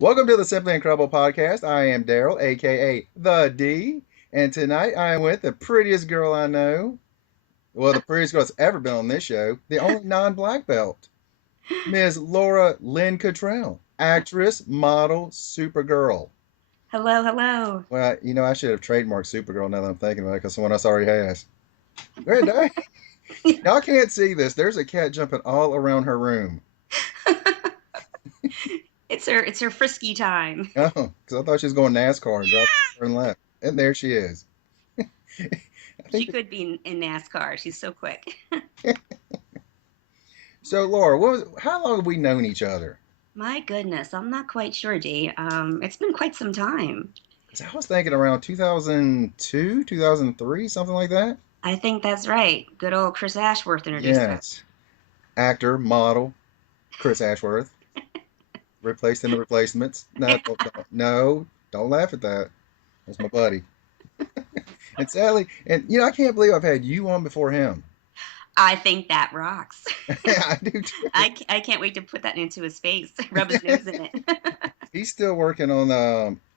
Welcome to the Simply Incredible podcast. I am Daryl, aka The D, and tonight I am with the prettiest girl I know. Well, the prettiest girl that's ever been on this show, the only non-black belt, Ms. Laura Lynn Cottrel, actress, model, Supergirl. Hello, hello. Well, I should have trademarked Supergirl now that I'm thinking about it, because someone else already has. Great day. Y'all can't see this. There's a cat jumping all around her room. It's her frisky time. Oh, because I thought she was going NASCAR and dropped turn left, and there she is. I She think. could be in NASCAR. She's so quick. So, Laura, how long have we known each other? My goodness, I'm not quite sure, Dee. It's been quite some time. Because I was thinking around 2002, 2003, something like that. I think that's right. Good old Chris Ashworth introduced us. Yes. Actor, model, Chris Ashworth, replaced in the replacements. No, no, don't laugh at that. That's my buddy. And Sally, I can't believe I've had you on before him. I think that rocks. I do too. I can't wait to put that into his face, rub his nose in it. He's still working on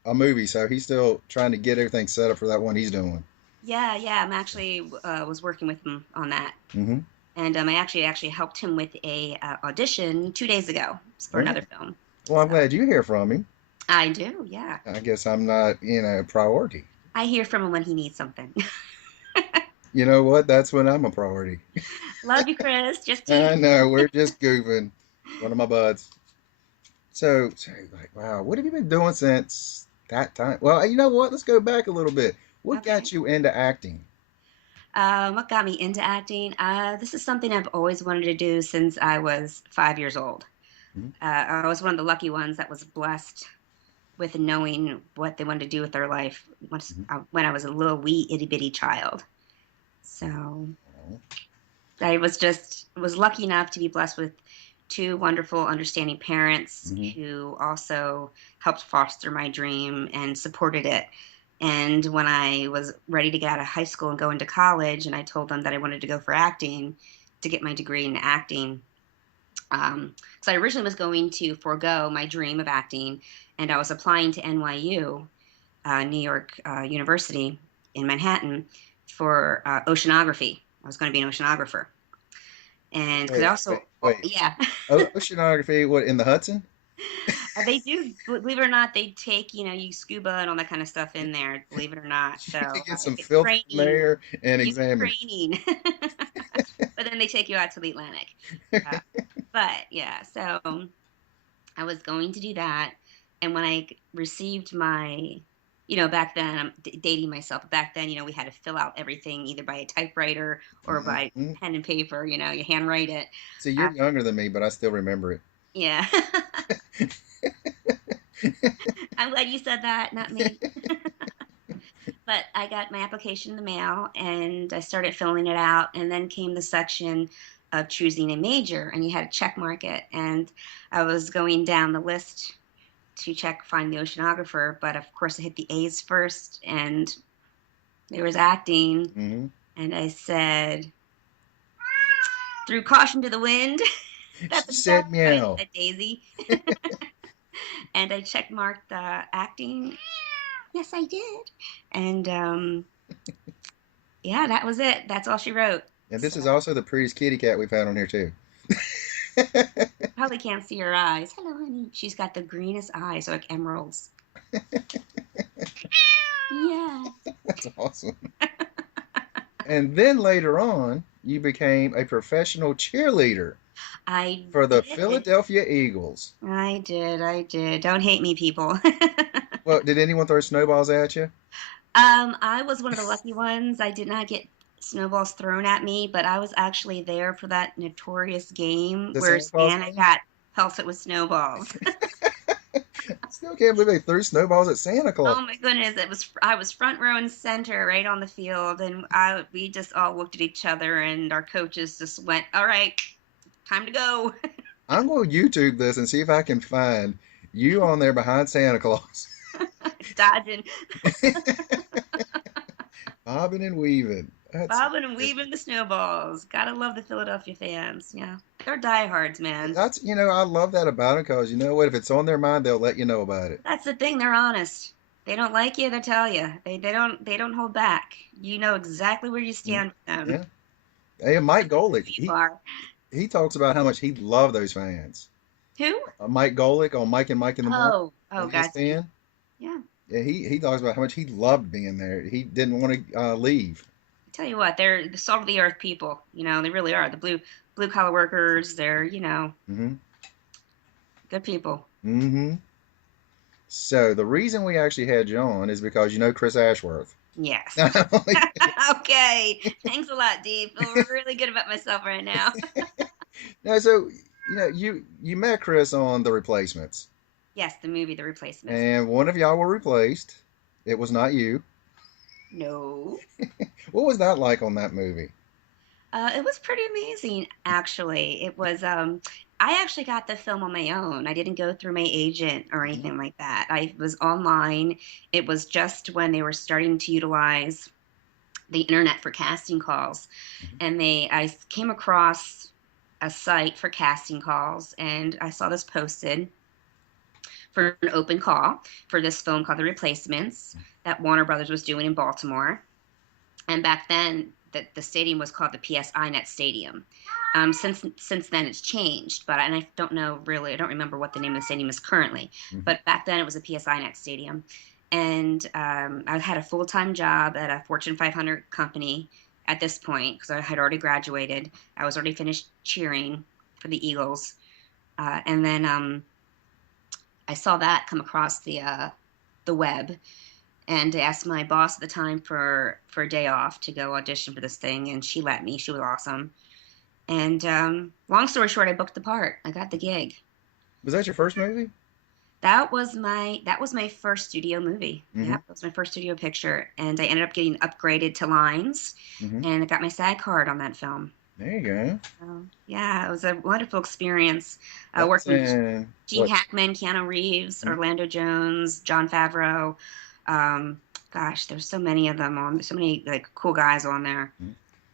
a movie, so he's still trying to get everything set up for that one he's doing. Yeah. I'm actually was working with him on that, Mm-hmm. and I actually helped him with a audition 2 days ago for Oh. another film. Well, I'm So glad you hear from him. I do, yeah. I guess I'm not, a priority. I hear from him when he needs something. You know what? That's when I'm a priority. Love you, Chris. Just I teasing. know, we're just goofing. One of my buds. So like, wow, what have you been doing since that time? Well, you know what? Let's go back a little bit. What Okay. got you into acting? What got me into acting? This is something I've always wanted to do since I was 5 years old. Hmm. I was one of the lucky ones that was blessed with knowing what they wanted to do with their life when I was a little wee itty bitty child. So I was lucky enough to be blessed with two wonderful, understanding parents Hmm. who also helped foster my dream and supported it. And when I was ready to get out of high school and go into college, and I told them that I wanted to go for acting to get my degree in acting, because I originally was going to forego my dream of acting, and I was applying to NYU, New York University in Manhattan, for oceanography. I was going to be an oceanographer, and because I Wait, wait, also, oh, wait. yeah, Oceanography, what, in the Hudson? they do. Believe it or not, they take you scuba and all that kind of stuff in there. Believe it or not, so You could get you some get filth from training. there and You get examine training, but then they take you out to the Atlantic. Uh, but yeah, so I was going to do that, and when I received my, back then I'm dating myself. But back then, we had to fill out everything either by a typewriter or by it. pen and paper. You handwrite it. See, you're Uh, younger than me, but I still remember yeah. it. I'm glad you said that, not me. But I got my application in the mail and I started filling it out. And then came the section of choosing a major, and you had to check mark it. And I was going down the list to find the oceanographer, but of course I hit the A's first, and there was acting. Hmm. And I said, threw caution to the wind. She That's said exactly what I meow. said, Daisy. And I check marked the acting. Yes, I did. And yeah, that was it. That's all she wrote. And this So is also the prettiest kitty cat we've had on here too. probably can't see her eyes. Hello, honey. She's got the greenest eyes, like emeralds. Yeah. That's awesome. And then later on, you became a professional cheerleader I for the did. Philadelphia Eagles. I did. Don't hate me, people. Well, did anyone throw snowballs at you? I was one of the lucky ones. I did not get snowballs thrown at me, but I was actually there for that notorious game The where Santa Claus Santa game? got pelted with snowballs. I still can't believe they threw snowballs at Santa Claus. Oh my goodness, I was front row and center right on the field, and we just all looked at each other, and our coaches just went, "All right, time to go." I'm going to YouTube this and see if I can find you on there behind Santa Claus, Dodging. bobbing and weaving. That's Bobbing and weaving the snowballs. Gotta love the Philadelphia fans. Yeah, they're diehards, man. I love that about them because you know what? If it's on their mind, they'll let you know about it. That's the thing. They're honest. They don't like you. They tell you. They don't hold back. You know exactly where you Mm, stand with them. yeah. Hey, Mike Who Golick, you are. he talks about how much he loved those fans. Who? Mike Golick on Mike and Mike in the Morning Oh, on gotcha. ESPN. Yeah. Yeah, he talks about how much he loved being there. He didn't want to leave. I tell you what, they're the salt of the earth people. They really are. The blue collar workers. They're Hmm. good people. Hmm. So the reason we actually had you on is because you know Chris Ashworth. Yes. Not only- Okay. Thanks a lot, Dee. I feel really good about myself right now. no, so you met Chris on The Replacements, Yes, the movie The Replacements. and one of y'all were replaced. It was not you. No. What was that like on that movie? It was pretty amazing, actually. I actually got the film on my own. I didn't go through my agent or Mhm. anything like that. I was online. It was just when they were starting to utilize the internet for casting calls. Mhm. And I came across a site for casting calls, and I saw this posted for an open call for this film called The Replacements that Warner Brothers was doing in Baltimore. And back then, the stadium was called the PSI Net Stadium. Since then, it's changed, and I don't know really. I don't remember what the name of the stadium is currently. Mhm. But back then, it was a PSI Net Stadium, and I had a full time job at a Fortune 500 company at this point because I had already graduated. I was already finished cheering for the Eagles, and then I saw that come across the web, and I asked my boss at the time for a day off to go audition for this thing, and she let me. She was awesome. And long story short, I booked the part. I got the gig. Was that your first movie? That was my first studio movie. Yeah, Hmm. that was my first studio picture, and I ended up getting upgraded to lines, Hmm. and I got my SAG card on that film. There you go. So yeah, it was a wonderful experience That's working with in Gene what? Hackman, Keanu Reeves, Mhm. Orlando Jones, John Favreau. Um, Gosh, there's so many of them on, so many like cool guys on there. Mhm.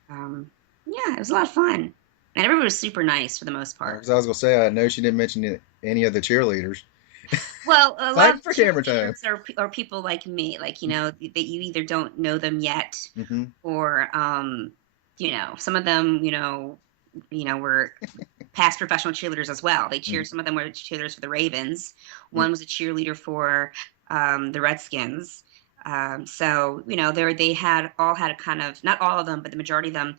Um, yeah, it was a lot of fun, and everybody was super nice for the most part. 'Cause I was gonna say I know she didn't mention any of the cheerleaders. Well, a So I lot of get camera time. cheerleaders are people like me, like that you either don't know them yet, Hmm. or some of them were past professional cheerleaders as well. They cheered. Hmm. Some of them were cheerleaders for the Ravens. Hmm. One was a cheerleader for the Redskins. So they had all had a kind of, not all of them, but the majority of them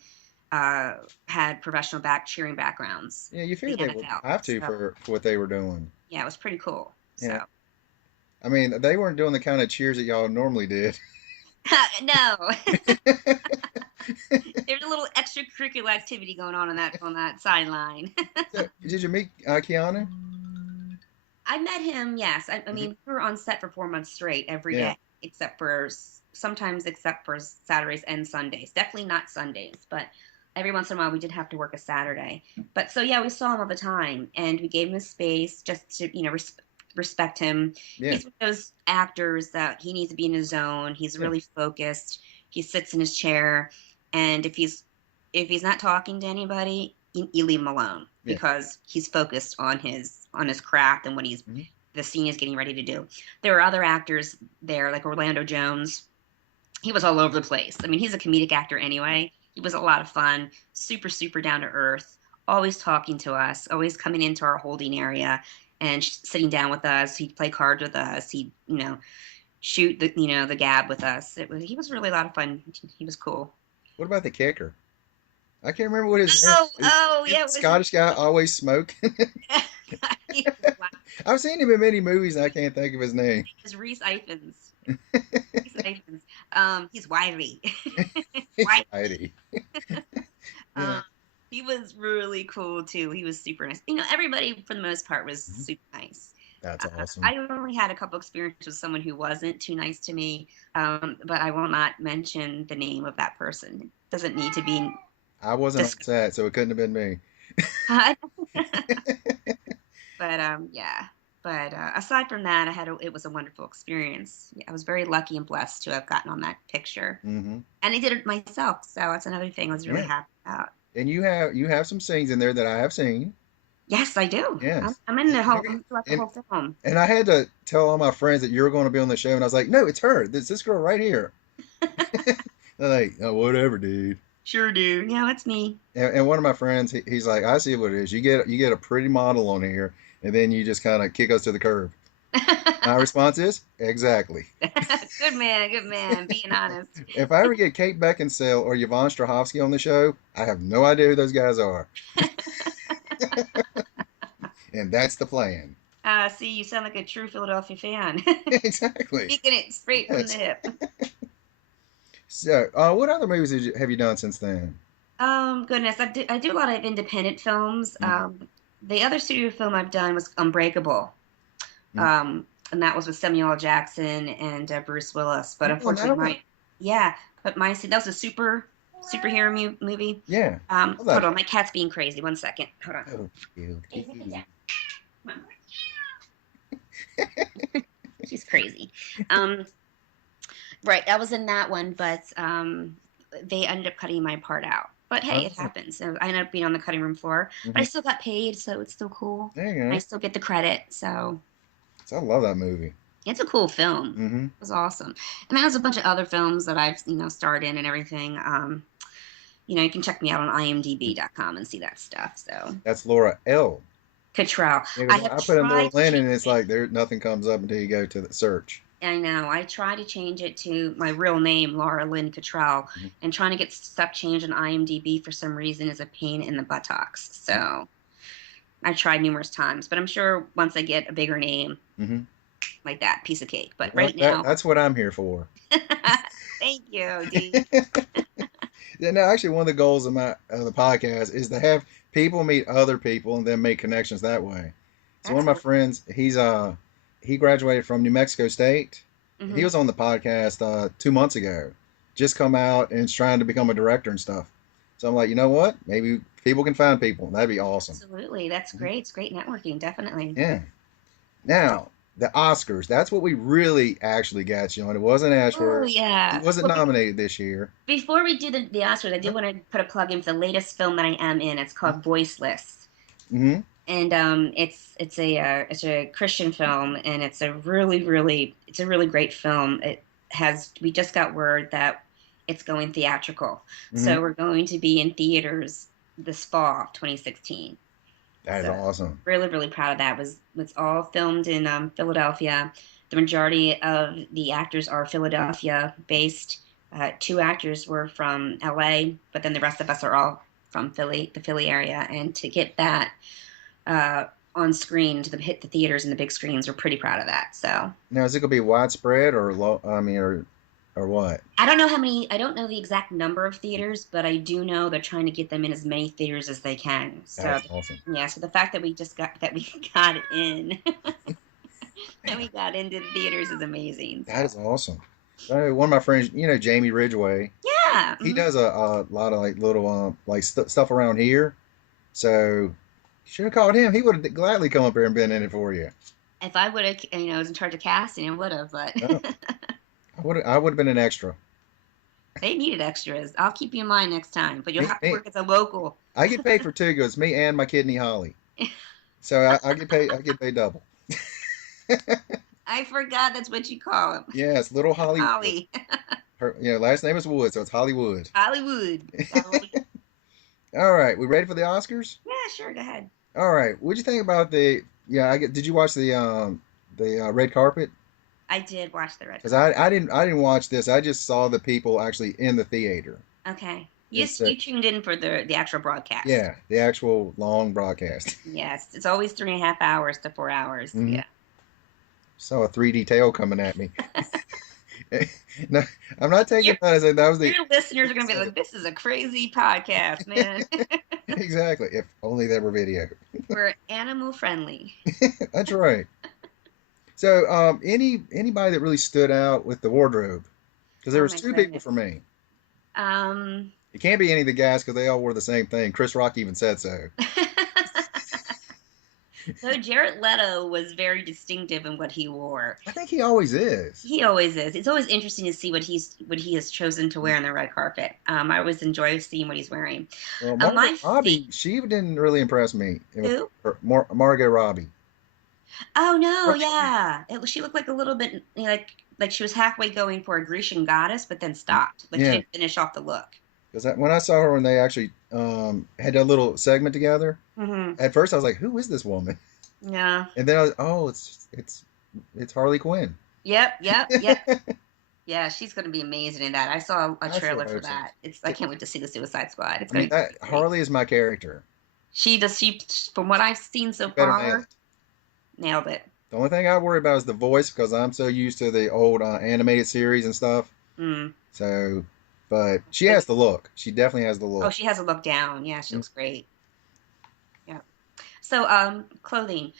uh, had professional cheering backgrounds Yeah, you for the figured they would NFL. have to So for what they were doing. yeah, it was pretty cool. So Yeah, I mean they weren't doing the kind of cheers that y'all normally did. no, there's a little extracurricular activity going on that sideline. So, did you meet Keanu? I met him, yes. I Hmm. mean, we were on set for 4 months straight every Yeah. day, sometimes except for Saturdays and Sundays. Definitely not Sundays, but every once in a while we did have to work a Saturday. But so yeah, we saw him all the time, and we gave him his space just to respect him. Yeah. He's one of those actors that he needs to be in his zone. He's Yeah. really focused. He sits in his chair, and if he's not talking to anybody, you leave him alone Yeah. because he's focused on his craft and what he's Hmm. the scene is getting ready to do. There were other actors there, like Orlando Jones. He was all over the place. I mean, he's a comedic actor anyway. He was a lot of fun, super, super down to earth, always talking to us, always coming into our holding area and sitting down with us. He'd play cards with us. He'd, shoot the gab with us. He was really a lot of fun. He was cool. What about the kicker? I can't remember what his name. Oh, Is yeah, the it was Scottish guy always smoke? he was, I've seen him in many movies and I can't think of his name. is Reese Ifans. Reese Ifans. He's Wiley. He's Wiley. Whitey. Yeah. Um, he was really cool too. He was super nice. Everybody for the most part was Mhm. super nice. That's awesome. I only had a couple experiences with someone who wasn't too nice to me, but I will not mention the name of that person. It doesn't need to be I wasn't on discussed. set, so it couldn't have been me. But yeah. But aside from that, it was a wonderful experience. Yeah, I was very lucky and blessed to have gotten on that picture, Mm-hmm. and I did it myself. So that's another thing I was really Yeah. happy about. And you have some scenes in there that I have seen. Yes, I do. Yes. I'm in the whole. And, I'm throughout the and whole film. and I had to tell all my friends that you were going to be on the show, and I was like, no, it's her. This girl right here. They're like, oh, whatever, dude. Sure do. Yeah, it's me. And one of my friends, he's like, I see what it is. You get a pretty model on here, and then you just kind of kick us to the curb. My response is, exactly. Good man, being honest. If I ever get Cate Beckinsale or Yvonne Strahovski on the show, I have no idea who those guys are. And that's the plan. See, you sound like a true Philadelphia fan. Exactly. Speaking it straight from the Yes. hip. So, what other movies have you done since then? Goodness, I do a lot of independent films. Mhm. The other studio film I've done was Unbreakable. And that was with Samuel L. Jackson and Bruce Willis. But Oh, unfortunately, no. yeah, but that was a superhero movie. Yeah. I Hold love on, my cat's being crazy. One second. Hold on. Oh, cute. Hey, sit down. Come on. She's crazy. Um, right, I was in that one, but they ended up cutting my part out. But hey, it Oh, happens. So I ended up being on the cutting room floor, but I mhm. still got paid, so it's still cool. There you I go. still get the credit, so So I love that movie. it's a cool film. Hmm. It was awesome. And there's a bunch of other films that I've starred in and everything. You can check me out on imdb.com and see that stuff. So That's Laura L. Cottrell. Yeah, I 'cause have I put in Laura tried to Lynn, change and it's it. like nothing comes up until you go to the search. I know. I try to change it to my real name, Laura Lynn Cottrell, Mhm. and trying to get stuff changed on IMDb for some reason is a pain in the buttocks. So I've tried numerous times, but I'm sure once I get a bigger name Hmm. like that, piece of cake. But Well, right now, that's what I'm here for. thank you, Dee. Yeah, no, actually, one of the goals of the podcast is to have people meet other people and then make connections that way. So one That's of my cool. friends, he graduated from New Mexico State. He Hmm. was on the podcast 2 months ago. Just come out and is trying to become a director and stuff. So I'm like, you know what? Maybe people can find people. That'd be awesome. Absolutely. That's Mhm. great. It's great networking, definitely. Yeah. Now the Oscars. That's what we really actually got you on. It wasn't Oh Ashworth. He yeah. wasn't Well, nominated this year. before we do the Oscars, I do Huh? want to put a plug in for the latest film that I am in. It's called Voiceless, Mm-hmm. and it's a Christian film, and it's a really great film. We just got word that it's going theatrical, Mm-hmm. so we're going to be in theaters this fall, 2016. That is So awesome. really proud of that. Was all filmed in Philadelphia. The majority of the actors are Philadelphia based. Two actors were from LA, but then the rest of us are all from Philly, the Philly area. And to get that uh, on screen to hit the theaters and the big screens, we're pretty proud of that. So Now, is it gonna be widespread or low? I mean, or what? I don't know how many. I don't know the exact number of theaters, but I do know they're trying to get them in as many theaters as they can. That So is awesome. yeah, so the fact that we got it in that we Man, got into the theaters is amazing. So that is awesome. So one of my friends, Jamie Ridgway, yeah, he does a lot of like little like stuff around here. So should have called him. He would have gladly come up here and been in it for you. if I would have, was in charge of casting, I would have. But Oh, I would have been an extra. they needed extras. I'll keep you in mind next time. But you'll Me, have to me, work as a local. I get paid for two goods, me and my kidney Holly. So I get paid. I get paid double. I forgot that's what you call him, Yes, little Holly Woods. Holly. Her last name is Wood, so it's Hollywood. Hollywood. Holly. All right, we ready for the Oscars? Yeah, sure. Go ahead. All right, what'd you think about the? Yeah, did you watch the red carpet? I did watch the red Because carpet. I didn't watch this. I just saw the people actually in the theater. Okay. It's You tuned in for the actual broadcast. yeah, the actual long broadcast. Yes, it's always 3.5 hours to 4 hours. Hmm. Yeah. Saw a 3D tail coming at me. No, I'm not taking Your that as that was the your listeners are gonna be like, "This is a crazy podcast, man." exactly. If only there were video. We're animal friendly. That's right. So, anybody that really stood out with the wardrobe? Because there Oh was my two people for goodness. me. Um, It can't be any of the guys because they all wore the same thing. Chris Rock even said so. So Jared Leto was very distinctive in what he wore. I think he always is. He always is. It's always interesting to see what he has chosen to wear on the red carpet. I always enjoy seeing what he's wearing. Well, Margot My Robbie, she didn't really impress me with who? Margot Robbie. Oh no, Well, yeah. She looked like a little bit like she was halfway going for a Grecian goddess, but then stopped. Like she yeah, didn't finish off the look. because when I saw her when they actually had that little segment together, Hmm. at first I was like, "Who is this woman?" Yeah. And then I was, "Oh, it's Harley Quinn." Yep. Yep. Yep. Yeah, she's going to be amazing in that. I saw a I sure trailer for hope so. that. I can't wait to see the Suicide Squad. It's I mean, going to that be great. Harley is my character. She from what I've seen so She better nail far, it. nailed it. The only thing I worry about is the voice because I'm so used to the old animated series and stuff. Mm. So, but she But has the look. She definitely has the oh, look. she has a look down. Yeah, she looks great. Yeah. So, clothing.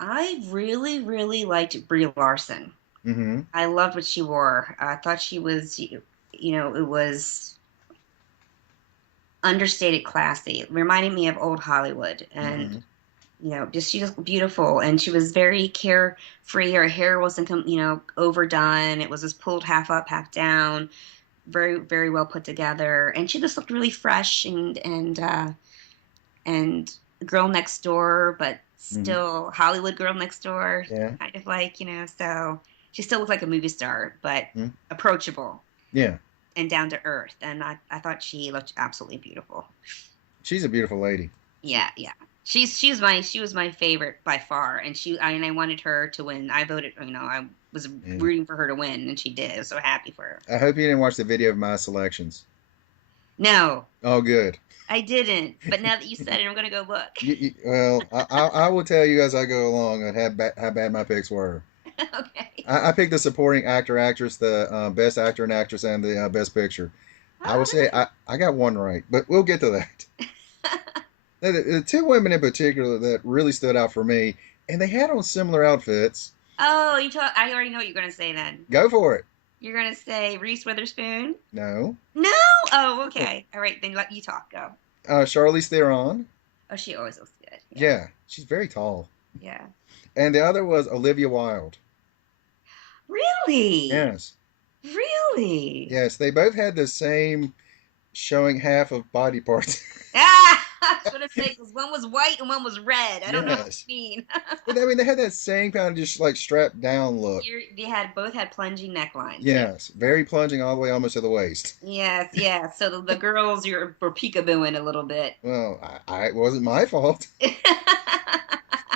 I really, really liked Brie Larson. Mm-hmm. I loved what she wore. I thought she was, it was understated classy. It reminded me of old Hollywood. And, Mm-hmm. just she was beautiful. And she was very carefree. Her hair wasn't, overdone. It was just pulled half up, half down. Very, very well put together. And she just looked really fresh and girl next door, but Mm-hmm. still Hollywood girl next door, Yeah. kind of like, so she still looked like a movie star, but Mm-hmm. approachable Yeah. and down to earth. And I thought she looked absolutely beautiful. She's a beautiful lady. Yeah, yeah. She was my favorite by far, and I wanted her to win. I voted, I was Yeah. rooting for her to win, and she did. I was so happy for her. I hope you didn't watch the video of my selections. No, Oh, good. I didn't. But now that you said it, I'm gonna go look. Well, I will tell you as I go along on how bad my picks were. Okay. I picked the supporting actor, actress, the best actor and actress, and the best picture. I Oh, would say I got one right, but we'll get to that. nice. The two women in particular that really stood out for me, and they had on similar outfits. Oh, I already know what you're gonna say then. Go for it. You're gonna say Reese Witherspoon? No. No. Oh, okay. All right, then let you talk. Go. Charlize Theron. Oh, she always looks good. Yeah. Yeah, she's very tall. Yeah. And the other was Olivia Wilde. Really? Yes. Really? Yes, they both had the same showing half of body parts. Ah, I was gonna say because one was white and one was red. I don't know what Yes. you mean. But I mean, they had that same kind of just like strapped down look. They had both had plunging necklines. Yeah. Yes, very plunging all the way almost to the waist. Yes, yes. So the girls were peekabooing a little bit. Well, it wasn't my fault. you're,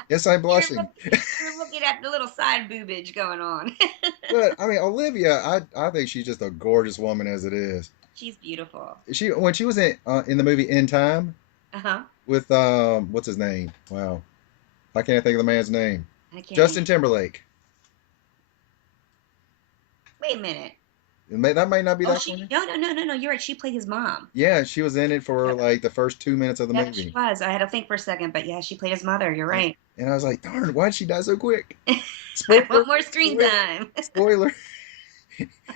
Yes, I'm blushing. you're looking at the little side boobage going on. But I mean, Olivia, I think she's just a gorgeous woman as it is. She's beautiful. She when she was in the movie In Time Uh-huh. with what's his name? Wow, I can't think of the man's name. I can't Justin even. Timberlake. Wait a minute. That may not be Oh, that one. no. You're right. She played his mom. Yeah, she was in it for Yep. like the first 2 minutes of the Yep, she movie. was. I had to think for a second, but yeah, she played his mother. You're And, right. and I was like, darn, why did she die so quick? I Spoiler, want more screen spoiler, time. spoiler.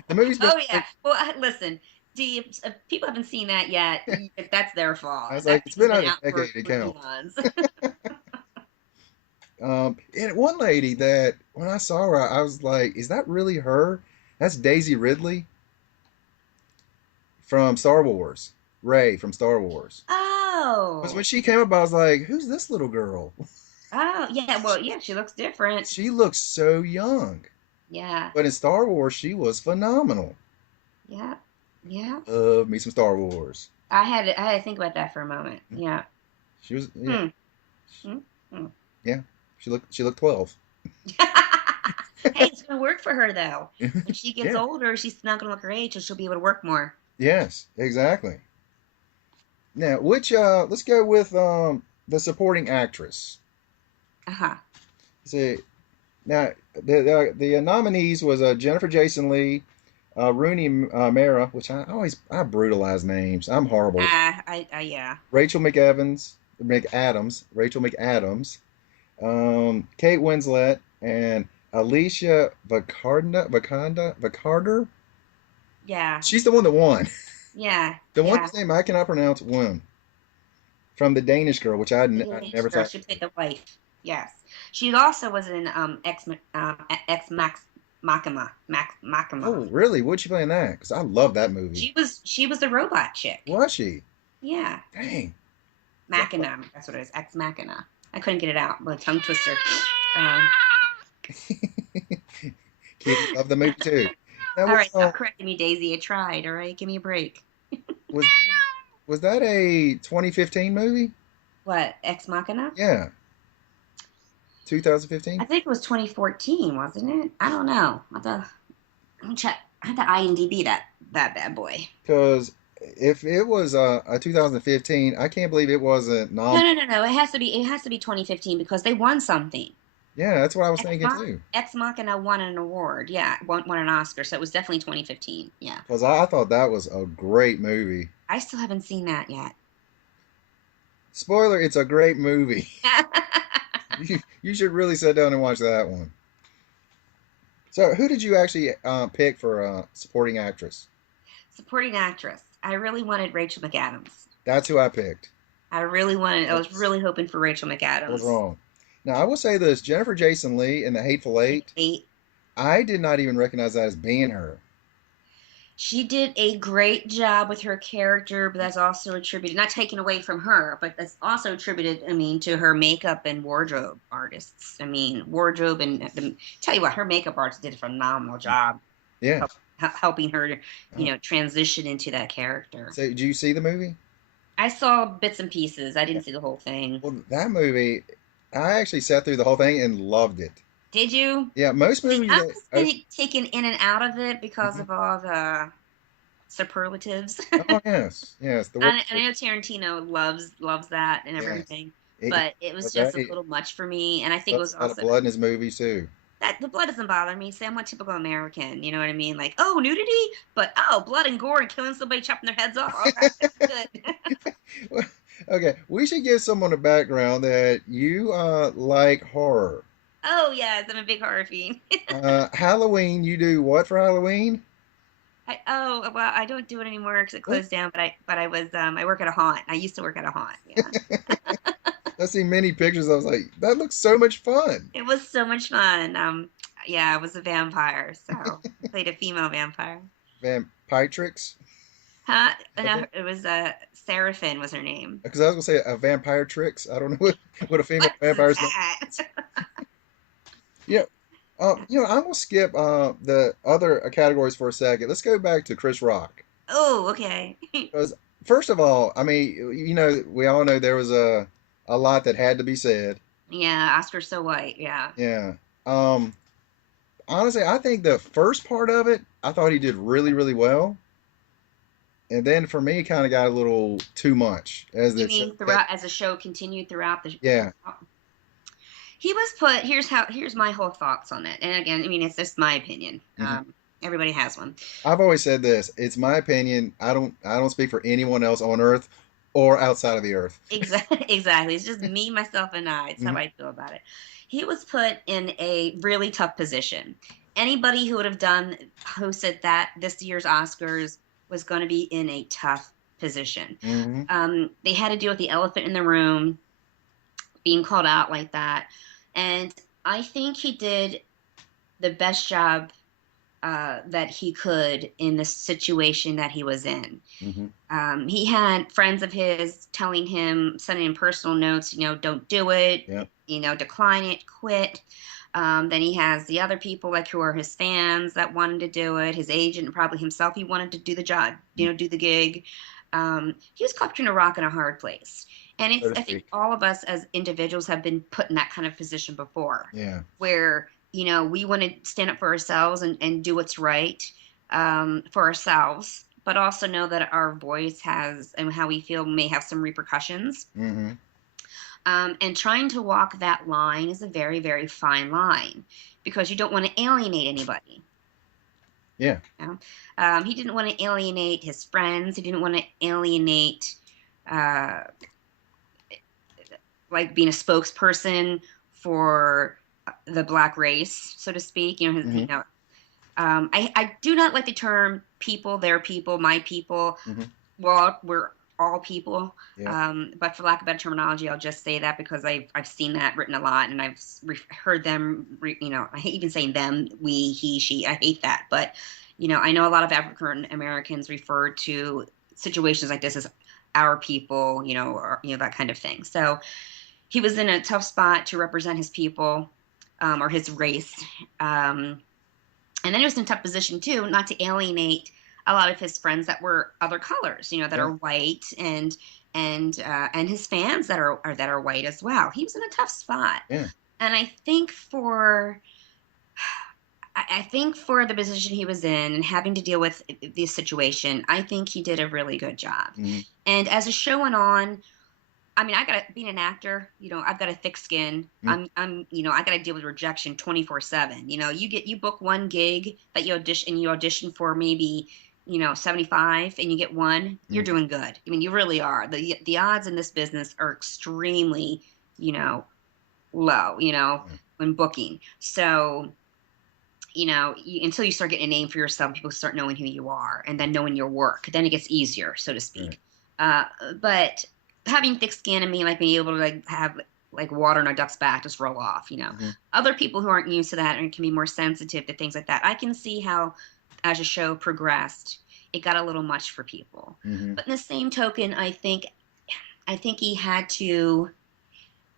The movie's been Oh yeah. like, Well, listen. If people haven't seen that yet, that's their fault. I was That like, it's thing's been been out a out for decade to count. eons. And one lady that when I saw her, I was like, is that really her? That's Daisy Ridley from Star Wars. Rey from Star Wars. Because when Oh. she came up, I was like, who's this little girl? Oh yeah. Well, yeah. She looks different. She looks so young. Yeah. But in Star Wars, she was phenomenal. Yeah. Yeah. Love me some Star Wars. I had to think about that for a moment. Yeah. She was, yeah, Hmm. Hmm. Hmm. yeah. She looked 12. Hey, it's gonna work for her though. When she gets Yeah. older, she's not gonna look her age, so she'll be able to work more. Yes, exactly. Now, which let's go with the supporting actress. Uh-huh. See, now the nominees was Jennifer Jason Leigh, Rooney Mara, which I brutalize names. I'm horrible. Yeah. Rachel Rachel McAdams, Kate Winslet, and Alicia Vikander. Yeah. She's the one that won. Yeah. The one Yeah. whose name I cannot pronounce won from the Danish girl, which I Teenage never girl. thought. She played the wife. Yes. She also was in Ex Max Machina. Oh, really? What'd she play in that? Because I love that movie. She was the robot chick. Was she? Yeah. Dang. Machina. That's what it is. Ex Machina. I couldn't get it out. But tongue twister. Um, Kitty loved the movie too. That all was right, stop correcting me, Daisy. I tried. All right, give me a break. was that, was that a 2015 movie? What? Ex Machina? Yeah, I 2015. think it was 2014, wasn't it? I don't know. Let me check. I had to IMDb that bad boy. Because if it was a 2015, I can't believe it wasn't No, nom. no, no, no. It has to be 2015 because they won something. Yeah, that's what I was Ex, thinking Mach- too. Ex Machina won an award. Yeah, won an Oscar. So it was definitely 2015. Yeah. Because I thought that was a great movie. I still haven't seen that yet. Spoiler, it's a great movie. You should really sit down and watch that one. So, who did you actually pick for supporting actress? Supporting actress. I really wanted Rachel McAdams. That's who I picked. I was That's, really hoping for Rachel I was McAdams. wrong. Now, I will say this: Jennifer Jason Leigh in The Hateful Eight. Eight. I did not even recognize that as being her. She did a great job with her character, but that's also attributed, not taken away from her, but that's also attributed, I mean, to her makeup and wardrobe artists. I mean, wardrobe and tell you what, her makeup artist did a phenomenal job Yeah. help, helping her to, Oh. transition into that character. So, do you see the movie? I saw bits and pieces. I didn't see the whole thing. Well, that movie, I actually sat through the whole thing and loved it. Did you? Yeah, most See, movies I that. was getting taken in and out of it because Mhm. of all the superlatives. Oh yes, yes, the word. I know Tarantino loves that and Yes, everything, he but it was loves just that. a He little much for me. And I think it loves was a lot of also blood in his movies too. that the blood doesn't bother me. Say I'm a typical American, you know what I mean? Like, oh, nudity, but oh, blood and gore and killing somebody, chopping their heads off. Okay, good. Okay, we should give someone a background that you like horror. Oh yes, I'm a big horror fiend. Halloween, you do what for Halloween? Well, I don't do it anymore because it What? closed down. I work at a haunt. I used to work at a haunt. Yeah, I see many pictures. I was like, that looks so much fun. it was so much fun. Yeah, I was a vampire, so I played a female vampire. Vampirtrix? Huh? No, it was Seraphin was her name. Because I was gonna say a vampire tricks. I don't know what a female What is vampire's name. that? Yeah. I'm gonna skip the other categories for a second. Let's go back to Chris Rock. Oh, okay. Because first of all, I mean, we all know there was a lot that had to be said. Yeah, Oscar so white. Yeah. Yeah. Um, Honestly, I think the first part of it, I thought he did really, really well. And then for me, it kind of got a little too much as You the show mean kept. throughout as the show continued throughout the Yeah. throughout? He was put. Here's my whole thoughts on it. And again, I mean, it's just my opinion. Hmm. Everybody has one. I've always said this. It's my opinion. I don't speak for anyone else on Earth or outside of the Earth. Exactly. Exactly. It's just me, myself, and I. It's how Hmm. I feel about it. He was put in a really tough position. Anybody who would have done hosted that this year's Oscars was going to be in a tough position. Hmm. They had to deal with the elephant in the room being called out like that, and I think he did the best job that he could in the situation that he was in. Hmm. He had friends of his telling him, sending him personal notes, don't do it, Yeah. decline it, quit. Then he has the other people like who are his fans that wanted to do it. His agent, probably himself, he wanted to do the job, do the gig. He was caught between a rock and a hard place. And So it's to I think speak. all of us as individuals have been put in that kind of position before, Yeah. where we want to stand up for ourselves and do what's right for ourselves, but also know that our voice has and how we feel may have some repercussions. Hmm. And trying to walk that line is a very, very fine line because you don't want to alienate anybody. Yeah. You know? He didn't want to alienate his friends. He didn't want to alienate, uh, like, being a spokesperson for the black race, so to speak. Hmm. I do not like the term people, their people, my people. Hmm. Well, we're all people. Yeah. But for lack of better terminology, I'll just say that because I've seen that written a lot, and I've heard them. I hate even saying them, we, he, she. I hate that, but I know a lot of African Americans refer to situations like this as our people, or that kind of thing. So he was in a tough spot to represent his people, or his race. And then he was in a tough position too, not to alienate a lot of his friends that were other colors, that Yeah. are white, and his fans that are white as well. He was in a tough spot, Yeah. and I think for the position he was in and having to deal with this situation, I think he did a really good job. Mm-hmm. And as the show went on, I mean, being an actor, I've got a thick skin. I got to deal with rejection 24/7. You book one gig that you audition for maybe, 75, and you get one, you're Mm-hmm. doing good. I mean, you really are. The odds in this business are extremely, low, Yeah. when booking. So, until you start getting a name for yourself, people start knowing who you are and then knowing your work. Then it gets easier, so to Right. speak. But having thick skin and me, like being able to have like water on a duck's back just roll off. Mm-hmm. Other people who aren't used to that and can be more sensitive to things like that. I can see how, as the show progressed, it got a little much for people. Mm-hmm. But in the same token, I think he had to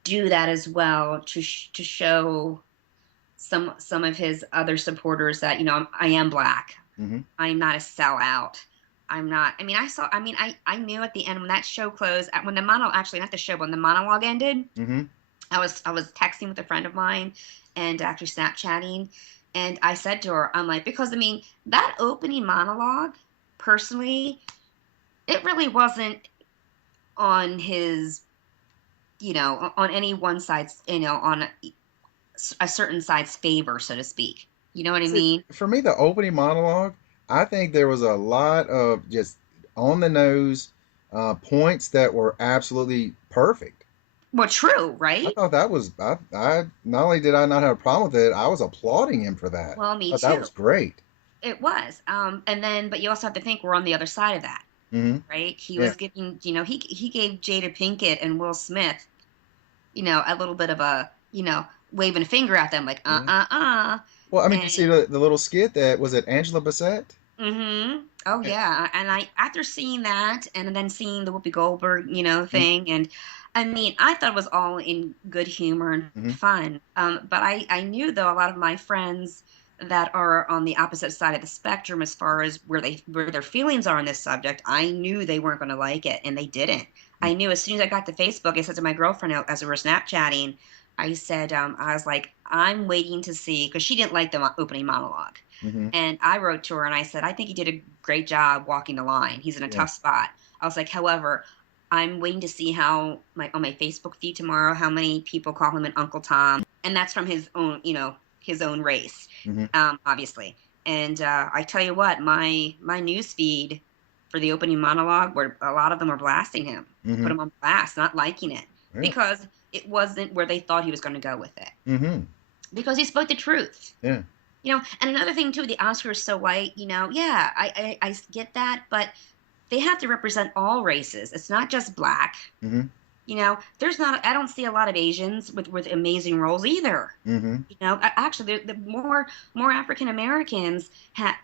do that as well to show some of his other supporters that I am black. Mm-hmm. I'm not a sellout. I'm not. I mean, I knew at the end when that show closed, when the monologue, actually not the show, but when the monologue ended, Mm-hmm. I was texting with a friend of mine and actually Snapchatting, and I said to her, I'm like, because I mean that opening monologue, personally, it really wasn't on his, on any one side's, on a certain side's favor, so to speak. You know what I See, mean? for me, the opening monologue, I think there was a lot of just on the nose points that were absolutely perfect. Well, true, I right? thought that was I not only did I not have a problem with it, I was applauding him for that. Well, me I thought that too. was great. It was. And then, but you also have to think we're on the other side of that, Mm-hmm. right? He Yeah. was giving, he gave Jada Pinkett and Will Smith, a little bit of a, waving a finger at them, like, Yeah. uh. Well, I mean, you see And, the little skit that was it Angela Bassett? oh Yeah. yeah. And after seeing that and then seeing the Whoopi Goldberg, Mm-hmm. thing, and I mean, I thought it was all in good humor and Mm-hmm. fun. But I knew though a lot of my friends that are on the opposite side of the spectrum as far as where their feelings are on this subject, I knew they weren't going to like it, and they didn't. I knew as soon as I got to Facebook, I said to my girlfriend as we were Snapchatting, I said, I was like, I'm waiting to see, because she didn't like the opening monologue. Mm-hmm. And I wrote to her and I said, I think he did a great job walking the line. He's in a Yeah. tough spot. I was like, however, I'm waiting to see how on my Facebook feed tomorrow how many people call him an Uncle Tom, and that's from his own race, Mm-hmm. obviously. And I tell you what, my news feed for the opening monologue, where a lot of them are blasting him, put Mm-hmm. him on blast, not liking it Really? because it wasn't where they thought he was going to go with it. Mm-hmm. Because he spoke the truth. Yeah. And another thing too, the Oscars so white. Yeah, I get that, but they have to represent all races. It's not just black. Mm-hmm. I don't see a lot of Asians with amazing roles either. Mm-hmm. Actually, the more African Americans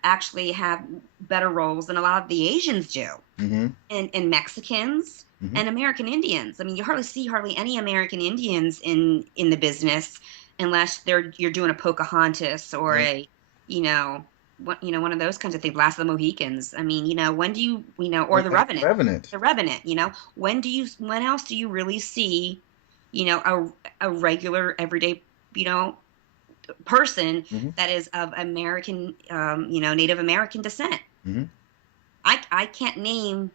actually have better roles than a lot of the Asians do, Mm-hmm. and Mexicans Mm-hmm. and American Indians. I mean, you hardly any American Indians in the business unless you're doing a Pocahontas or Right. a, one of those kinds of things. Last of the Mohicans. I mean, when do you, or Like the the Revenant. Revenant. The Revenant. When else do you really see, a regular everyday, person Mm-hmm. that is of American, Native American descent? Mm-hmm. I can't name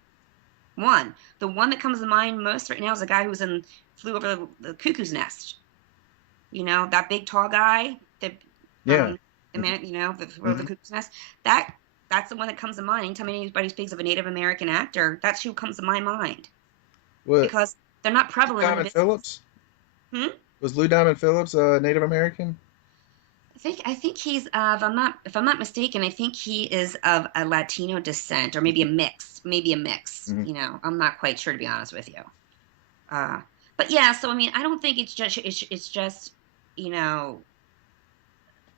one. The one that comes to mind most right now is a guy who's flew over the cuckoo's nest. That big tall guy that Yeah. from the Mm-hmm. man, that flew over Mm-hmm. the cuckoo's nest. That's the one that comes to mind. Anytime anybody speaks of a Native American actor, that's who comes to my mind, What? because they're not Lou prevalent in the Diamond business. Phillips? Hmm? Was Lou Diamond Phillips Native American? I think he's of, if I'm not mistaken, I think he is of a Latino descent, or maybe a mix, Hmm. I'm not quite sure, to be honest with you. Uh, but yeah, so I mean, I don't think it's just you know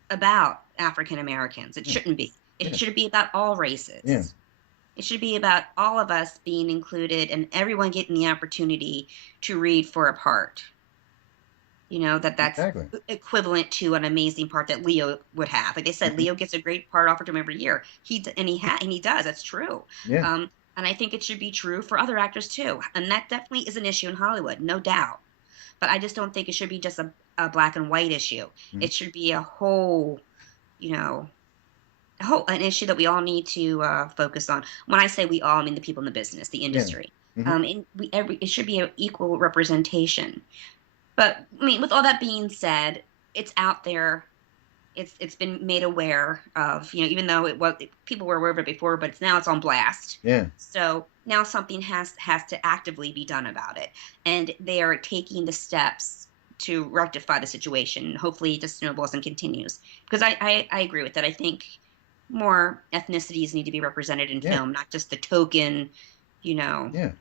about African Americans. It Yeah, shouldn't be. It yeah, should be about all yeah, races. It should be about all of us being included and everyone getting the opportunity to read for a part. That's exactly. equivalent to an amazing part that Leo would have. Like they said, Hmm. Leo gets a great part offered to him every year. And he does. That's true. Yeah, Um, and I think it should be true for other actors too. And that definitely is an issue in Hollywood, no doubt. But I just don't think it should be just a black and white issue. hmm, It should be you know, an issue that we all need to focus on. When I say we all, I mean the people in the business, the yeah, industry. hmm, And it should be an equal representation. But I mean, with all that being said, it's out there. It's been made aware of, even though people were aware of it before, but it's on blast. yeah, So now something has to actively be done about it, and they are taking the steps to rectify the situation. Hopefully, it just snowballs and continues. Because I agree with that. I think more ethnicities need to be represented in yeah, film, not just the token, you know, yeah.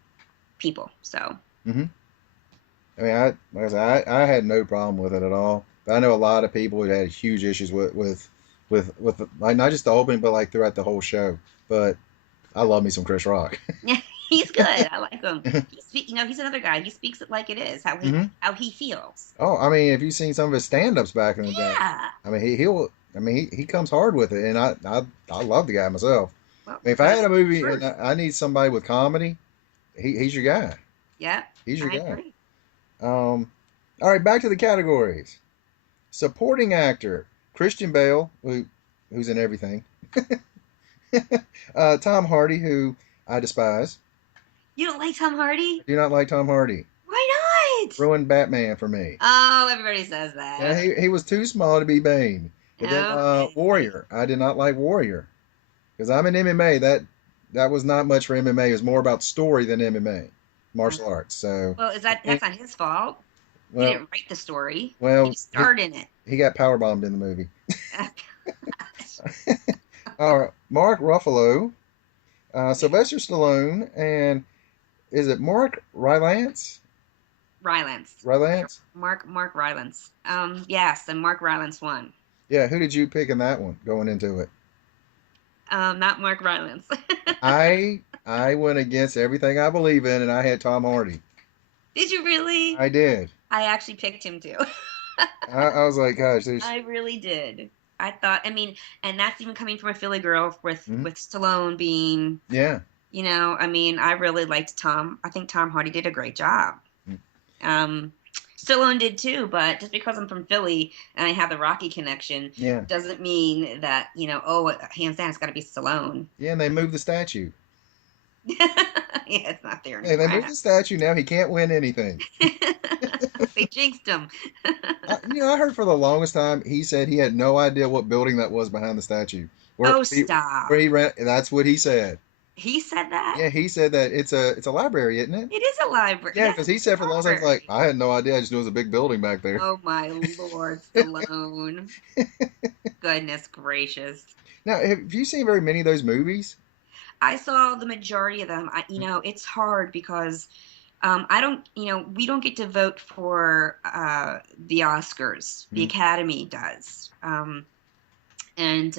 people. So Hmm. I mean, like I said, I had no problem with it at all. But I know a lot of people who had huge issues with like not just the opening, but like throughout the whole show. But I love me some Chris Rock. yeah, he's good. I like him. He's another guy. He speaks it like it is, Hmm. how he feels. Oh, I mean, if you've seen some of his stand-ups back in the day, Yeah. I mean, he'll, I mean, he comes hard with it, and I love the guy myself. Well, I mean, if I because had it's a the movie and truth. I need somebody with comedy, he's your guy. Yeah, He's your I guy. agree. All right, back to the categories. Supporting actor Christian Bale, who's in everything. Tom Hardy, who I despise. You don't like Tom I Hardy? do not like Tom Hardy. Why not? Ruined Batman for me. Oh, everybody says Yeah, that. he was too small to be Bane. And then Okay. Warrior, I did not like Warrior because I'm in MMA. That was not much for MMA. It was more about story than MMA, Uh, martial arts. So, Well, and, that's not his fault. He well, didn't write the story. He well, just starred in it. he got power bombed in the movie. All right, Mark Ruffalo, Sylvester Stallone, and is it Mark Rylance? Rylance. Rylance? Mark Rylance. Yes, and Mark Rylance won. Yeah, who did you pick in that one going into it? Not Mark Rylance. I went against everything I believe in, and I had Tom Hardy. Did you really? I did. I actually picked him too. I was like, gosh, there's. I really did. I mean, and that's even coming from a Philly girl with Mhm. Stallone being, Yeah. I mean, I really liked Tom. I think Tom Hardy did a great job. Mm. Um, Stallone did too, but just because I'm from Philly and I have the Rocky connection Yeah. doesn't mean that, oh, hands down, it's got to be Stallone. Yeah, and they moved the statue. Yeah, it's not there Hey, they anymore. moved the statue now. He can't win anything. They jinxed him. I heard for the longest time he said he had no idea what building that was behind the statue. Oh, He, where stop. he ran. That's what he said. He said that? Yeah, he said that it's a library, isn't it? It is a library. Yeah, Yes, because it's he said for a the longest time, like library. I had no idea. I just knew it was a big building back there. Oh my Lord, Stallone. Goodness gracious. Now, have you seen very many of those movies? I saw the majority of them. It's hard because I don't, we don't get to vote for the Oscars. The Mm-hmm. Academy does. And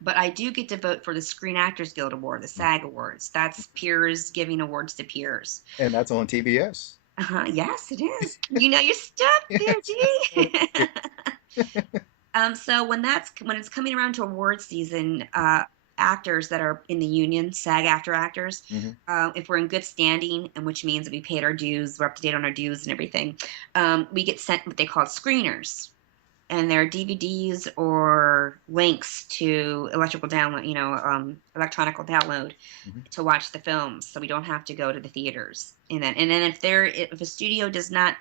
but I do get to vote for the Screen Actors Guild Award, the SAG Awards. That's peers giving awards to peers. And that's on TBS. Yes, it is. You know your stuff there, Yes, G. yeah. So when it's coming around to award season, actors that are in the union, SAG after actors, Hmm. if we're in good standing, and which means that we paid our dues, we're up to date on our dues and everything, we get sent what they call screeners, and they're DVDs or links to electronical download Hmm. to watch the films, so we don't have to go to the theaters. And then if a studio does not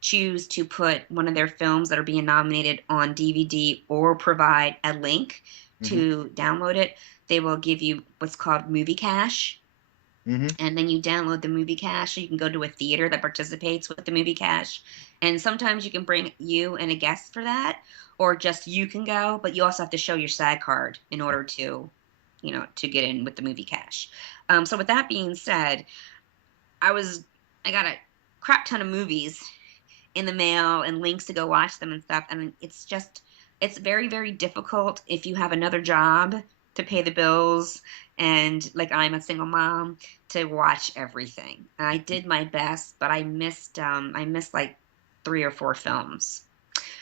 choose to put one of their films that are being nominated on DVD or provide a link Hmm. to download it, they will give you what's called movie cash. Mm-hmm. and then you download the movie cache, so you can go to a theater that participates with the movie cache. And sometimes you can bring you and a guest for that, or just you can go, but you also have to show your SAG card in order to, to get in with the movie cache. So with that being said, I was I got a crap ton of movies in the mail and links to go watch them and stuff. And it's very, very difficult if you have another job to pay the bills, and like I'm a single mom, to watch everything. I did my best, but I missed like 3 or 4 films.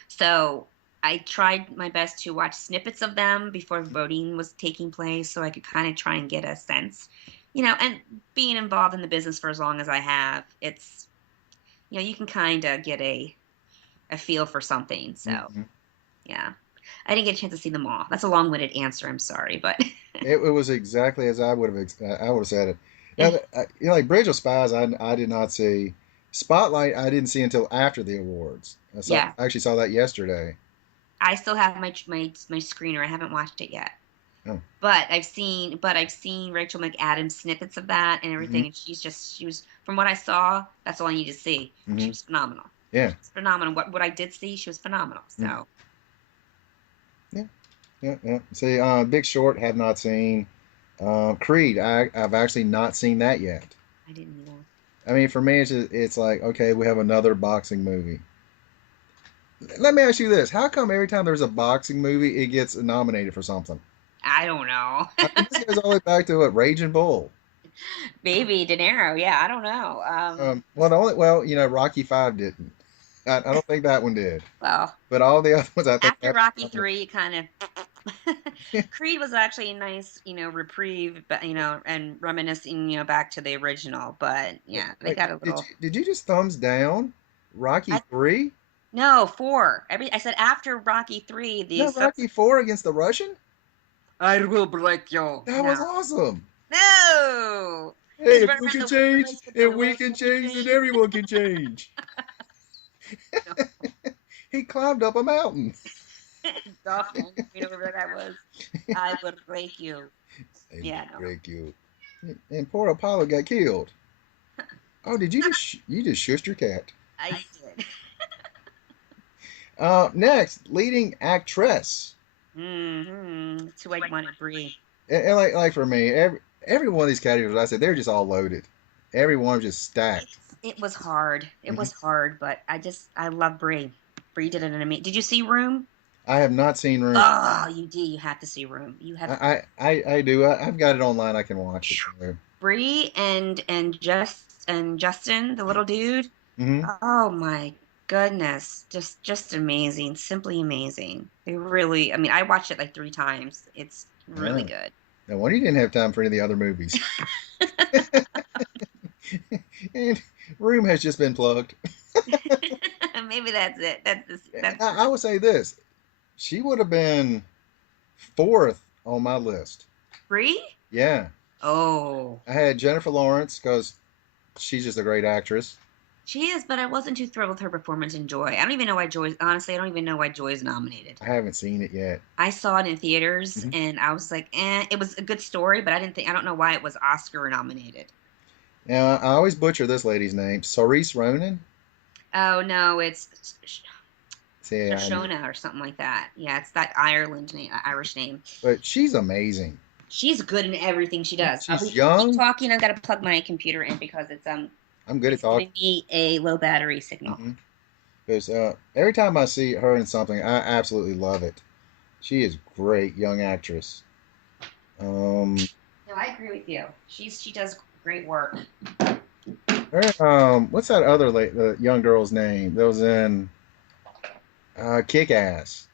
So I tried my best to watch snippets of them before voting was taking place, so I could kind of try and get a sense. And being involved in the business for as long as I have, you can kind of get a feel for something. So, Mm-hmm. yeah. I didn't get a chance to see them all. That's a long-winded answer. I'm sorry, but It was exactly as I would have said it. Now, like Bridge of Spies, I did not see. Spotlight, I didn't see until after the awards. yeah, I actually saw that yesterday. I still have my screener. I haven't watched it yet, Oh. but I've seen Rachel McAdams snippets of that and Mm-hmm. everything, and she was, from what I saw, that's all I need to see. She Mm-hmm. was phenomenal. Yeah. She was phenomenal. What I did see, she was phenomenal. Mm. So Yeah. Yeah. Yeah. See, Big Short, have not seen. Creed, I've actually not seen that yet. I didn't either. I mean, for me, it's like, okay, we have another boxing movie. Let me ask you this: how come every time there's a boxing movie, it gets nominated for something? I don't know. I mean, this goes all the way back to what, Raging Bull. Maybe De Niro. Yeah, I don't know. Rocky Five didn't. I don't think that one did. Well, But all the other ones, I think after have. Rocky 3, kind of Creed was actually a nice, reprieve, but and reminiscing, back to the original. But yeah, they Wait, got a did little. you just thumbs down Rocky I 3? No, 4. I said after Rocky 3, the No, subs. Rocky 4 against the Russian. I will break you. That was No, awesome. no. Hey, He's if running you around can the change, place with if the we way can he change, then changed. everyone can change. No, He climbed up a mountain. Dolphin. You know where that was. I will break you. They will Yeah, no, break you. And poor Apollo got killed. Oh, did you just shushed your cat? I did. Next, leading actress. That's who I wanted, Brie. And like for me, every one of these categories I said they're just all loaded. Every one was just stacked. It was hard. It Hmm. was hard, but I love Brie. Brie did it in me. Did you see Room? I have not seen Room. Oh, you do. You have to see Room. You have I do. I've got it online. I can watch it. So. Brie and Justin, the little dude. Hmm. Oh my goodness, just amazing. Simply amazing. They really. I mean, I watched it like 3 times. It's really Yeah. good. No wonder you didn't have time for any of the other movies. And Room has just been plugged. Maybe that's it. That's I would say this: she would have been fourth on my list. Brie. Yeah, Oh. I had Jennifer Lawrence because she's just a great actress. She is, but I wasn't too thrilled with her performance in Joy. I don't even know why Joy. Honestly, I don't even know why Joy is nominated. I haven't seen it yet. I saw it in theaters, Hmm. and I was like, eh. It was a good story, but I don't know why it was Oscar nominated. Now I always butcher this lady's name, Saoirse Ronan. Oh no, it's See, Shoshona or something like that. Yeah, it's that Ireland name, Irish name. but she's amazing. She's good in everything she does. She's You keep young. talking. I've got to plug my computer in because I'm good at it's talking. giving me a low battery signal. Because every time I see her in something, I absolutely love it. She is great young actress. Um, No, I agree with you. She does great work. what's that other the young girl's name that was in Kick Ass?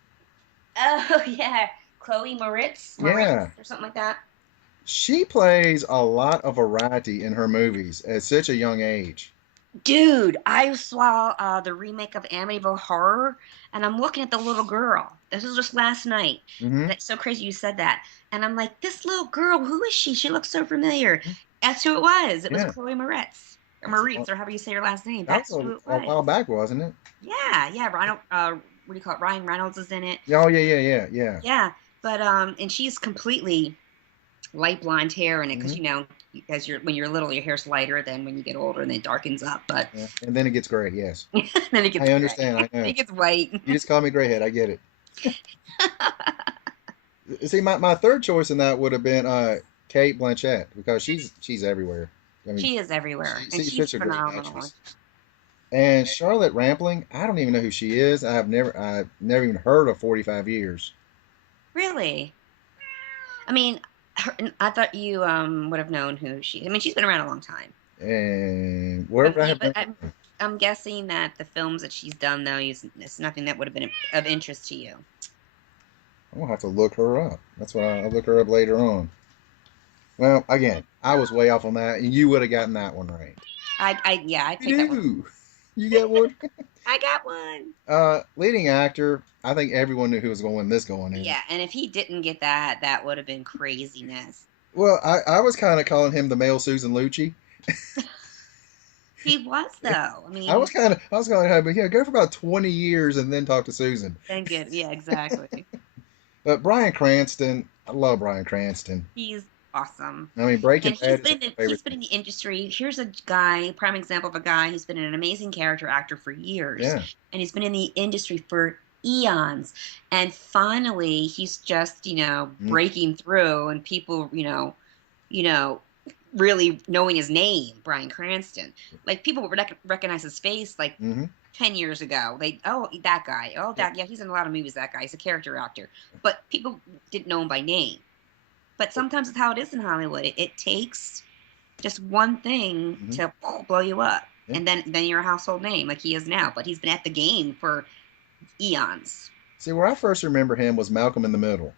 Oh yeah, Chloe Yeah, Moritz or something like that. she plays a lot of variety in her movies at such a young age. Dude, I saw the remake of Amityville Horror, and I'm looking at the little girl. This was just last night. Hmm. That's so crazy you said that. And I'm like, this little girl, who is she? She looks so familiar. That's who it was. It was Yeah, Chloe Moretz. Or that's Moritz, or however you say her last name. that That's was who it a was. while back, wasn't it? Yeah, yeah. What do you call it? Ryan Reynolds is in it. Yeah, oh yeah, yeah, yeah, yeah. Yeah, but and she's completely light blonde hair in it because Hmm. as when you're little, your hair's lighter than when you get older and it darkens up. But Yeah. And then it gets gray. Yes, then it gets I gray. understand. I Then know. it gets white. You just call me grayhead. I get it. See, my third choice in that would have been Cate Blanchett because she's everywhere. I mean, She is everywhere, and she's she's such a great phenomenal. actress. And Charlotte Rampling, I don't even know who she is. I've never even heard of 45 Years. Really, I mean, I thought you would have known who she. I mean, she's been around a long time. And where would I Yeah, have but known her? I'm guessing that the films that she's done though is nothing that would have been of interest to you. I'm gonna have to look her up. That's why I'll look her up later on. Well, again, I was way off on that, and you would have gotten that one right. Yeah, I You take that one. do. You got one. I got one. Leading actor. I think everyone knew who was going to win this going in. Yeah, and if he didn't get that, that would have been craziness. Well, I was kind of calling him the male Susan Lucci. He was though. I I was mean, kind of I was going to but yeah, go for about 20 years and then talk to Susan. then good. Yeah, exactly. But Bryan Cranston, I love Bryan Cranston. He's awesome. I mean, Breaking And he's Bad is been one in the of my favorite he's been in things. the industry. Here's a guy, prime example of a guy who's been an amazing character actor for years, Yeah. and he's been in the industry for eons. And finally, he's just Mm-hmm. breaking through, and people you know really knowing his name, Bryan Cranston. Like people would recognize his face like Mm-hmm. 10 years ago. That guy. Oh, Yeah. that yeah, he's in a lot of movies. That guy, he's a character actor, but people didn't know him by name. But sometimes it's how it is in Hollywood. It takes just one thing Mm-hmm. to blow you up, Yeah. and then you're a household name like he is now. But he's been at the game for eons. See, where I first remember him was Malcolm in the Middle.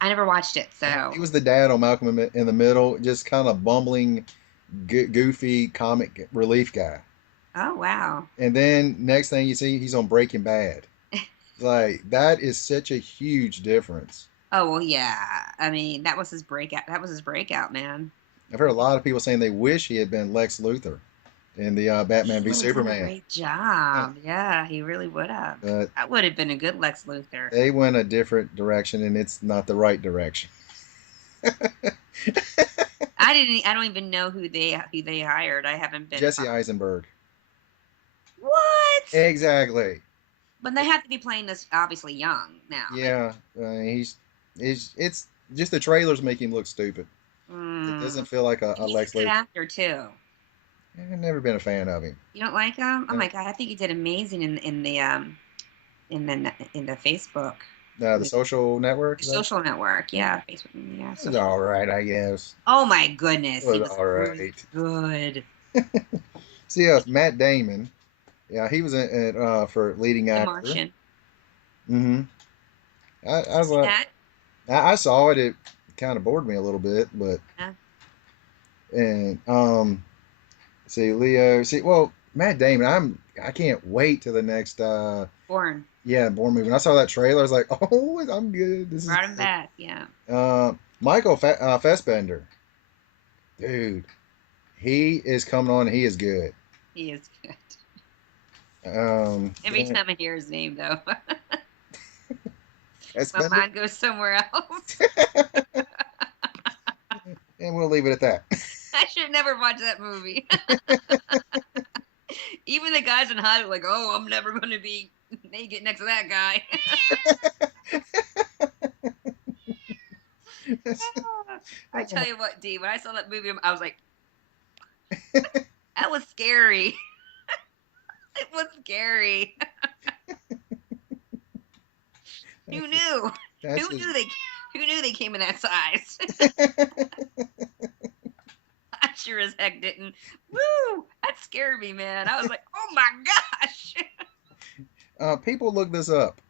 I never watched it, He so was the dad on Malcolm in the Middle, just kind of bumbling, goofy comic relief guy. oh wow. And then next thing you see, he's on Breaking Bad. Like that is such a huge difference. Oh well, yeah. I mean, that was his breakout. That was his breakout, man. I've heard a lot of people saying they wish he had been Lex Luthor in the He Batman v would have done a Superman. great job. Yeah, he really would have. But That would have been a good Lex Luthor. they went a different direction, and it's not the right direction. I don't even know who they hired. I haven't been. Jesse Eisenberg. What? Exactly. But they have to be playing this obviously young now. Yeah, it's just the trailers make him look stupid. It doesn't Mm. feel like a He's a Lex good Luthor. actor too. I've never been a fan of him. You don't like him? Oh No. my god, I think he did amazing in the Facebook, The Social Network. the social network. Yeah, Facebook. Yeah. It was all right, I guess. Oh my goodness, It was he was all really right. good. See, Matt Damon. Yeah, he was in for leading The actor. Martian. Mm-hmm. I was See like, that? I saw it. It kind of bored me a little bit, but Yeah. and see Leo. See, well, Matt Damon. I can't wait to the next Born. yeah, Bourne movie. When I saw that trailer, I was like, oh, I'm good. This is Brought him good. back. Yeah, Michael Fassbender, dude, he is coming on. He is good. he is good. Every Yeah, time I hear his name, though, my Fassbender, mind goes somewhere else. and we'll leave it at that. I should never watch that movie. Even the guys in Hollywood, like, oh, I'm never going to be naked next to that guy. I tell you what, D, when I saw that movie, I was like, that was scary. It was scary. Who knew? That's Who knew they? Who knew they came in that size? I sure as heck didn't. Woo! That scared me, man. I was like, oh my gosh. People look this up.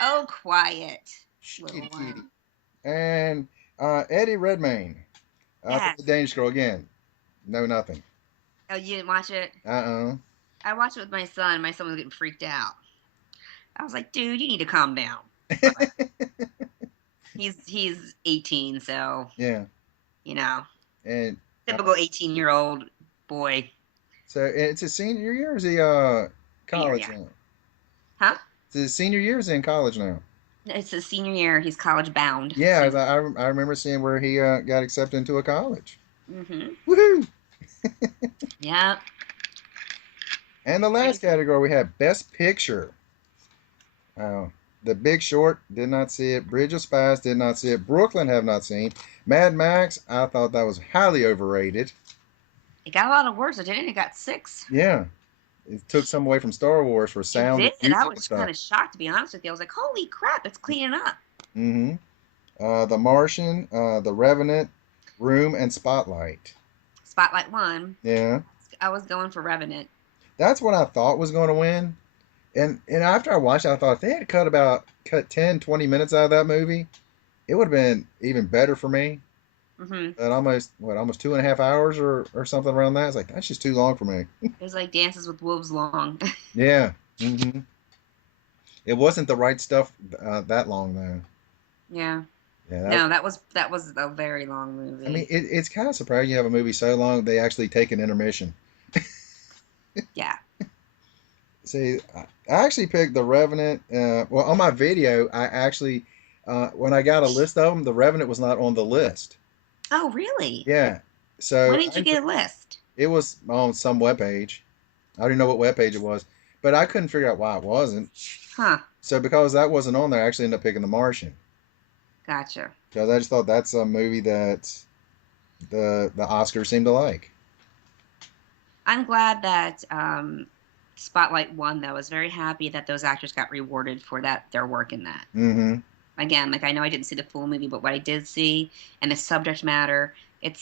Oh, quiet, little Kitty, kitty. one. And Eddie Redmayne for Yes. the Danish Girl again. No, nothing. Oh, you didn't watch it? Uh-uh. I watched it with my son. My son was getting freaked out. I was like, dude, you need to calm down. But he's 18, so Yeah. And typical 18-year-old boy. so it's a senior year or is he Senior, college yeah. now? Huh? His senior year is in college now. It's his senior year. He's college bound. Yeah, So, I remember seeing where he got accepted into a college. hmm Woohoo! yeah. And the last category we have Best Picture. Uh, The Big Short, did not see it. Bridge of Spies, did not see it. Brooklyn, have not seen. Mad Max, I thought that was highly overrated. It got a lot of words, didn't it? It got 6. Yeah, it took some away from Star Wars for It sound and did. I music and was stuff. kind of shocked, to be honest with you. I was like, holy crap, it's cleaning up. Mm-hmm. The Martian, The Revenant, Room, and Spotlight. Spotlight won. Yeah, I was going for Revenant. that's what I thought was going to win. And after I watched it, I thought if they had cut 10, 20 minutes out of that movie, it would have been even better for me. Hmm But almost 2.5 hours or something around that. It's like that's just too long for me. It was like Dances with Wolves long. Yeah. It wasn't the right stuff that long though. yeah. Yeah. No, that was a very long I mean, movie. it's kind of surprising you have a movie so long they actually take an intermission. Yeah. See, I actually picked The Revenant. Well, on my video, I actually when I got a list of them, The Revenant was not on the list. Oh, really? Yeah. When So did you get a list? it was on some webpage. I don't even know what webpage it was, but I couldn't figure out why it wasn't. Huh. So because that wasn't on there, I actually ended up picking The Martian Gotcha. because I just thought that's a movie that the Oscars seem to like. I'm glad that Spotlight won, though. I was very happy that those actors got rewarded for their work in that. Mm-hmm. Again, like I know I didn't see the full movie, but what I did see and the subject matter, it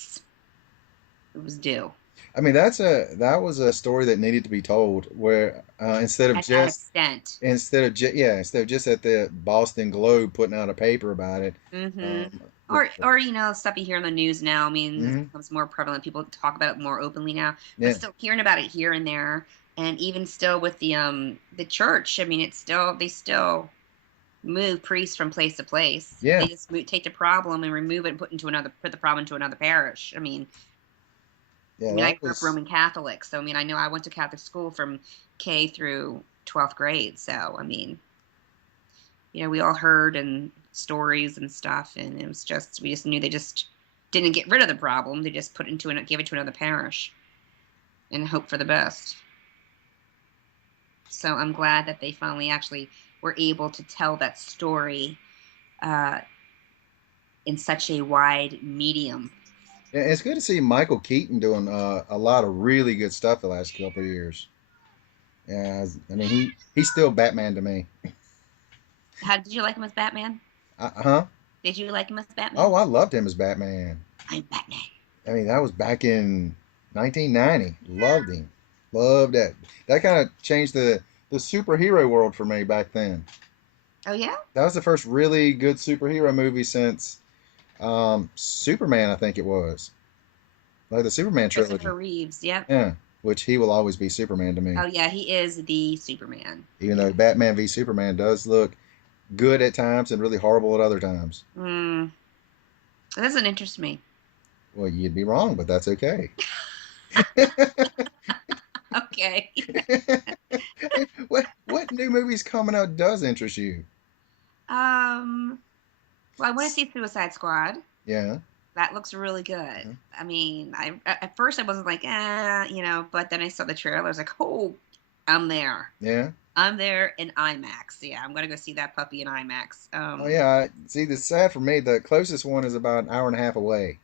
was due. I mean, that was a story that needed to be told. Where At that extent. instead of just at the Boston Globe putting out a paper about it. Hmm Um, or stuff you hear in the news now. I mean, it mm-hmm. becomes more prevalent. People talk about it more openly now, but Yeah, still hearing about it here and there, and even still with the church. I mean, they still move priests from place to place. yeah, They just take the problem and remove it and put the problem into another parish. yeah. I That grew up was Roman Catholic, so I know I went to Catholic school from K through 12th grade. So we all heard and stories and stuff, and it was just we just knew they just didn't get rid of the problem. They just gave it to another parish and hope for the best. So I'm glad that they finally actually were able to tell that story uh, in such a wide medium. yeah, it's good to see Michael Keaton doing a lot of really good stuff the last couple of years. Yeah, I mean he's still Batman to me. How did you like him as Batman? Huh? Did you like him as Oh, Batman? I loved him as Batman. I'm Batman. I mean, that was back in 1990. Loved him. Loved that. That kind of changed the superhero world for me back then. Oh yeah, That was the first really good superhero movie since Superman, I think it was. Like the Superman trilogy. Christopher Reeves. Yep. Yeah, which he will always be Superman to me. Oh yeah, he is the Superman. Even Yeah. though Batman v Superman does look good at times and really horrible at other times. Mm, that doesn't interest me. Well, you'd be wrong, but that's okay. Okay. What new movies coming out does interest you? um. Well, I want to see Suicide Squad. Yeah. That looks really good. Mhm. I mean, at first I wasn't like, but then I saw the trailer. I was like, oh, I'm there. Yeah. I'm there in IMAX. Yeah, I'm gonna go see that puppy in IMAX. Oh yeah. See, the sad for me, the closest one is about an hour and a half away.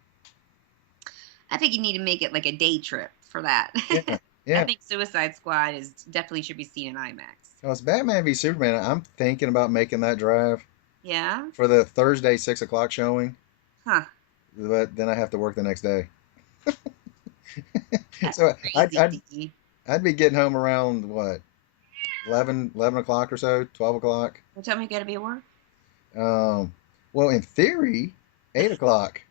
I think you need to make it like a day trip for that. Yeah. I Yeah. think Suicide Squad is definitely should be seen in IMAX. Because Batman v Superman, I'm thinking about making that drive Yeah? for the Thursday 6 o'clock showing, Huh. but then I have to work the next day. That's So crazy. I'd be getting home around what 11 o'clock or so, 12 o'clock. What time you gotta be at work? Um, well, in theory, 8 o'clock.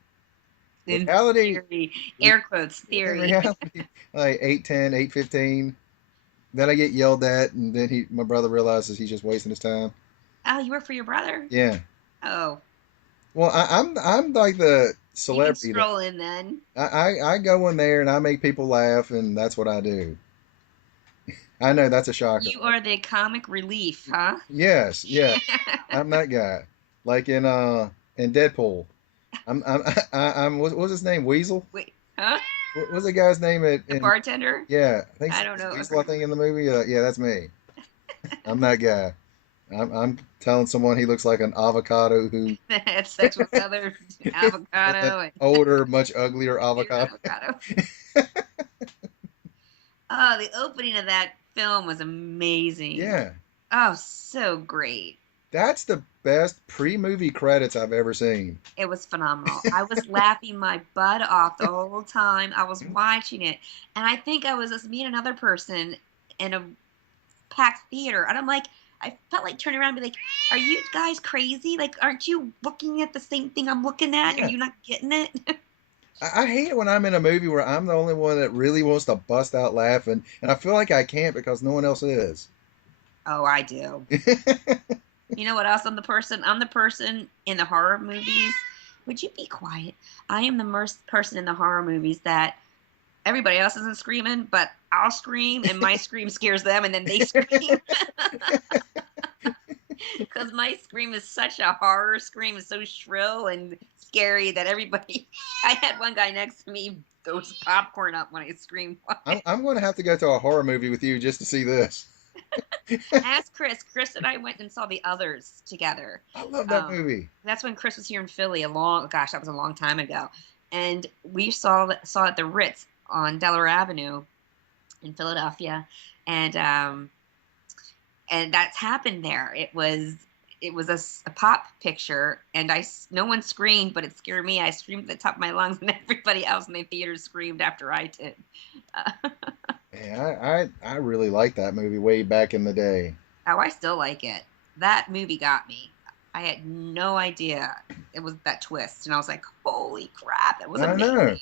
In Reality, theory. Air quotes, in theory. reality, like 8:10, 8:15. Then I get yelled at, and then my brother realizes he's just wasting his time. Oh, you work for your brother? Yeah. Oh. Well, I'm like the You can celebrity that stroll in then. I go in there and I make people laugh, and that's what I do. I know that's a shocker. You are the comic relief, huh? Yes, yeah, I'm that guy. Like in Deadpool. I'm what was his name? Weasel? Wait, huh? What was the guy's name The in bartender? yeah, I think I don't it's know. Weasel, I think in the movie. Yeah, that's me. I'm that guy. I'm telling someone he looks like an avocado who Had sex with other an avocado and older, much uglier dear avocado. avocado. Oh, the opening of that film was amazing. Yeah, Oh, so great. that's the best pre-movie credits I've ever seen. It was phenomenal. I was laughing my butt off the whole time I was watching it. And I think I was just me and another person in a packed theater. And I'm like, I felt like turning around and be like, are you guys crazy? Like, aren't you looking at the same thing I'm looking at? Are Yeah, you not getting it? I hate it when I'm in a movie where I'm the only one that really wants to bust out laughing, and I feel like I can't because no one else is. Oh, I do. You know what else? I'm the person in the horror movies. Would you be quiet? I am the person in the horror movies that everybody else isn't screaming, but I'll scream, and my scream scares them, and then they scream. Because my scream is such a horror scream. It's so shrill and scary that everybody. I had one guy next to me throw his popcorn up when I screamed. I'm going to have to go to a horror movie with you just to see this. Ask Chris. Chris and I went and saw The Others together. I love that movie. That's when Chris was here in Philly. That was a long time ago, and we saw at the Ritz on Delaware Avenue in Philadelphia, and that's happened there. It was a pop picture, and no one screamed, but it scared me. I screamed at the top of my lungs, and everybody else in the theater screamed after I did. Yeah, I really liked that movie way back in the day. Oh, I still like it. That movie got me. I had no idea it was that twist, and I was like, "Holy crap!" It was I know. amazing.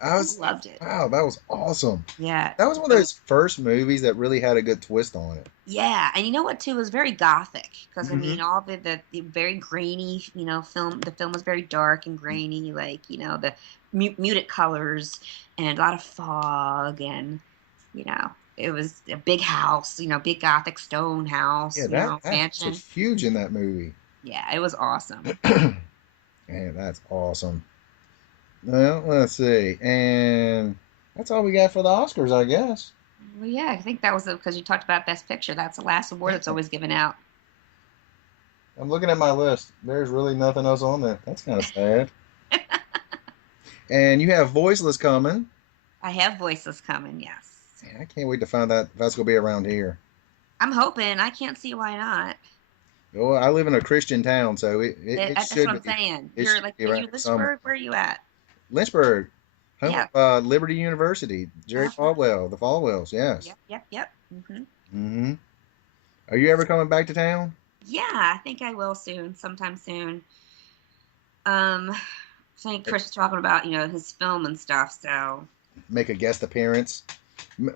I I was loved it. wow, that was awesome. Yeah, That was one of those first movies that really had a good twist on it. yeah, and you know what too? It was very gothic because I Hmm. mean, all the very grainy, film. The film was very dark and grainy, like the muted colors and a lot of fog, and it was a big house, big gothic stone house, Yeah, that house was mansion. huge in that movie. Yeah, it was awesome. Man, that's awesome. Well, let's see. And that's all we got for the Oscars, I guess. Well, yeah, I think that was because you talked about Best Picture. That's the last award that's Yeah. always given out. I'm looking at my list. There's really nothing else on there. That's kind of sad. And you have Voiceless coming. I have Voiceless coming. Yes, Man, I can't wait to find out if that's going to be around here. I'm hoping. I can't see why not. Well, I live in a Christian town, so it That's what should I'm be. saying. It You're should like, be are you around somewhere. Lynchburg? Where are you at? Lynchburg, home Yeah. of Liberty University. Jerry Uh-huh. Falwell, the Falwells, yes. Yep. Yep. Yep. Hmm. Are you ever coming back to town? Yeah, I think I will soon, sometime soon. Um, I think Chris was talking about his film and stuff. So, Make a guest appearance?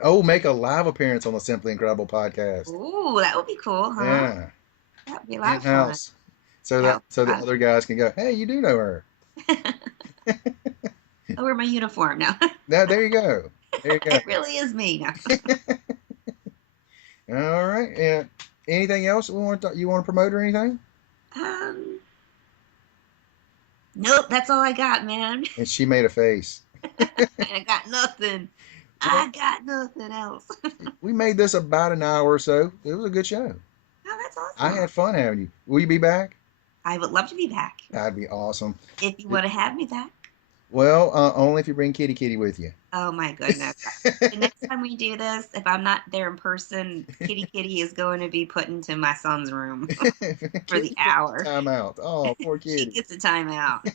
Oh, make a live appearance on the Simply Incredible podcast. ooh, that would be cool, huh? Yeah, That would be a lot in of fun. house, so Yeah. the other guys can go. Hey, you do know her. I wear my uniform now. Now there you go. There you go. It really is me now. All right. Yeah. Anything else you want to promote or anything? Um, nope, that's all I got, man. And she made a face. I got nothing. Well, I got nothing else. we made this about an hour or so. It was a good show. Oh, that's I awesome. had fun having you. Will you be back? I would love to be back. That'd be awesome. If you want to have me back. Well, only if you bring Kitty Kitty with you. Oh my goodness. The next time we do this, if I'm not there in person, Kitty Kitty is going to be put into my son's room for the hour. Time out. Oh, poor She kitty. gets a timeout.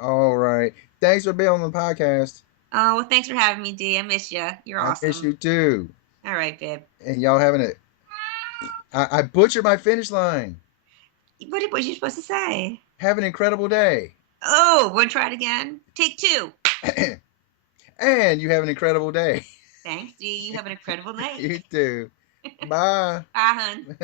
All right. Thanks for being on the podcast. Oh, well, thanks for having me, Dee. I miss you. You're I awesome. miss you too. All right, babe. And y'all having it. I butchered my finish line. What was you supposed to say? Have an incredible day. Oh, want to try it again? Take two. And you have an incredible day. Thanks, Dee. You have an incredible night. You too. Bye. Bye, hun.